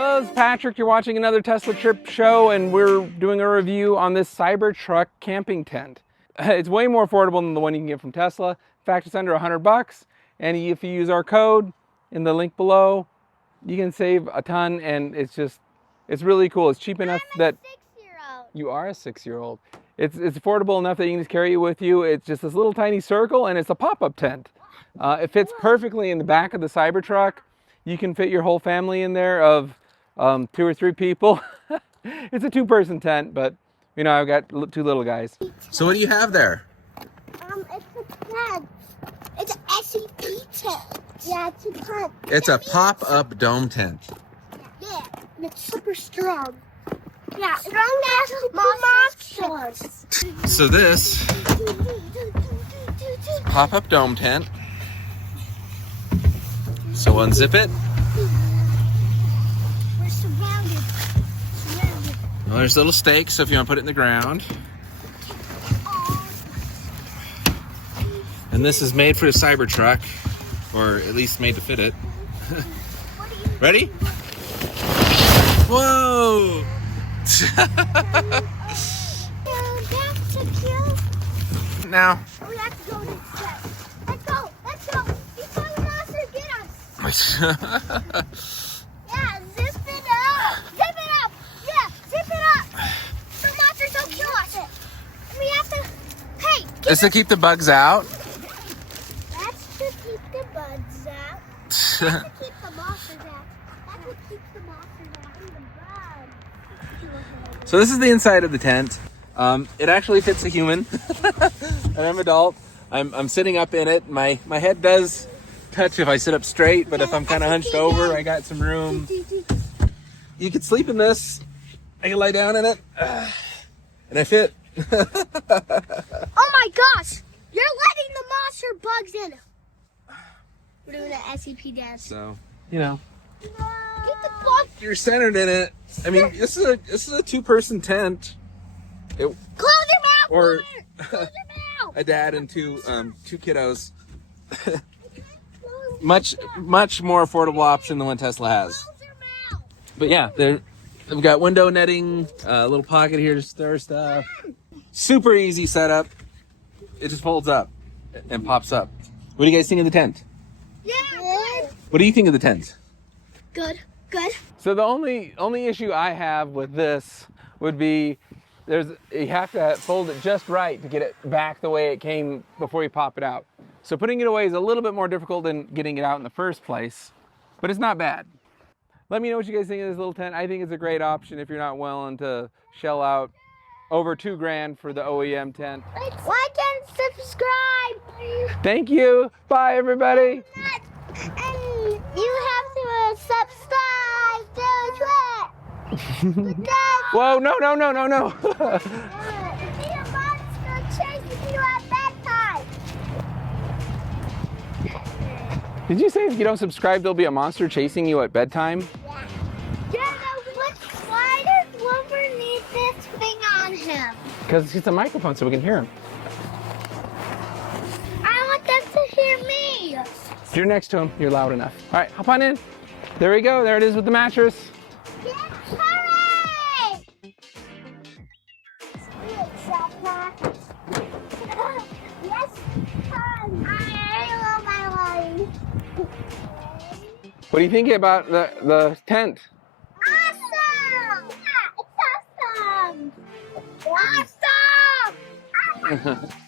Hello, this is Patrick. You're watching another Tesla Trip show, and we're doing a review on this Cybertruck camping tent. It's way more affordable than the one you can get from Tesla. In fact, it's under $100, and if you use our code in the link below, you can save a ton, and it's really cool. It's cheap enough that... I'm a 6-year-old. You are a 6-year-old. It's affordable enough that you can just carry it with you. It's just this little tiny circle, and it's a pop-up tent. It fits perfectly in the back of the Cybertruck. You can fit your whole family in there of 2 or 3 people. It's a 2-person tent, but you know, I've got 2 little guys. So what do you have there? It's a tent. It's an SCP tent. Yeah, it's a tent. It's a pop-up dome tent. Yeah, and it's super strong. Yeah, strong as monsters. So this pop-up dome tent. So unzip it. We're surrounded. Well, there's little stakes, so if you want to put it in the ground. And this is made for the Cybertruck, or at least made to fit it. Ready? Whoa! That's so cute. Now. We have to go to the step. Let's go. Let's go. Before the monster get us. Yeah, zip it up. Zip it up. Yeah, zip it up. The monsters don't kill us. We have to. Hey. Is to keep the bugs out. That's to keep the bugs out. That's to keep the monsters out. That's what keeps the monsters out and the bugs. So this is the inside of the tent. It actually fits a human. And I'm an adult. I'm sitting up in it. My head does touch if I sit up straight, but if I'm kind of hunched over, I got some room. You could sleep in this. I can lie down in it, and I fit. Oh my gosh! You're letting the monster bugs in. We're doing an SCP dance. So, you know, Get the bug. you're centered in it. I mean, this is a 2-person tent. Close your mouth. Or Close your mouth. a dad and 2 kiddos. much more affordable option than what Tesla has. Close your mouth. But yeah, they've got window netting, a little pocket here to store stuff. Super easy setup. It just folds up and pops up. What do you guys think of the tent? Yeah. Good. What do you think of the tent? Good. Good. So the only issue I have with this would be you have to fold it just right to get it back the way it came before you pop it out. So putting it away is a little bit more difficult than getting it out in the first place, but it's not bad. Let me know what you guys think of this little tent. I think it's a great option if you're not willing to shell out over $2 grand for the OEM tent. Like and subscribe. Thank you. Bye, everybody. And you have to subscribe to Twitch. Whoa, no. Be a monster chasing you at bedtime. Did you say if you don't subscribe, there'll be a monster chasing you at bedtime? Yeah, why does Wilbur need this thing on him? Because it's a microphone so we can hear him. I want them to hear me. If you're next to him, you're loud enough. All right, hop on in. There we go. There it is with the mattress. Yeah, hurry! Yes, I love my life. What do you think about the tent? Awesome! Yeah, it's awesome! Awesome!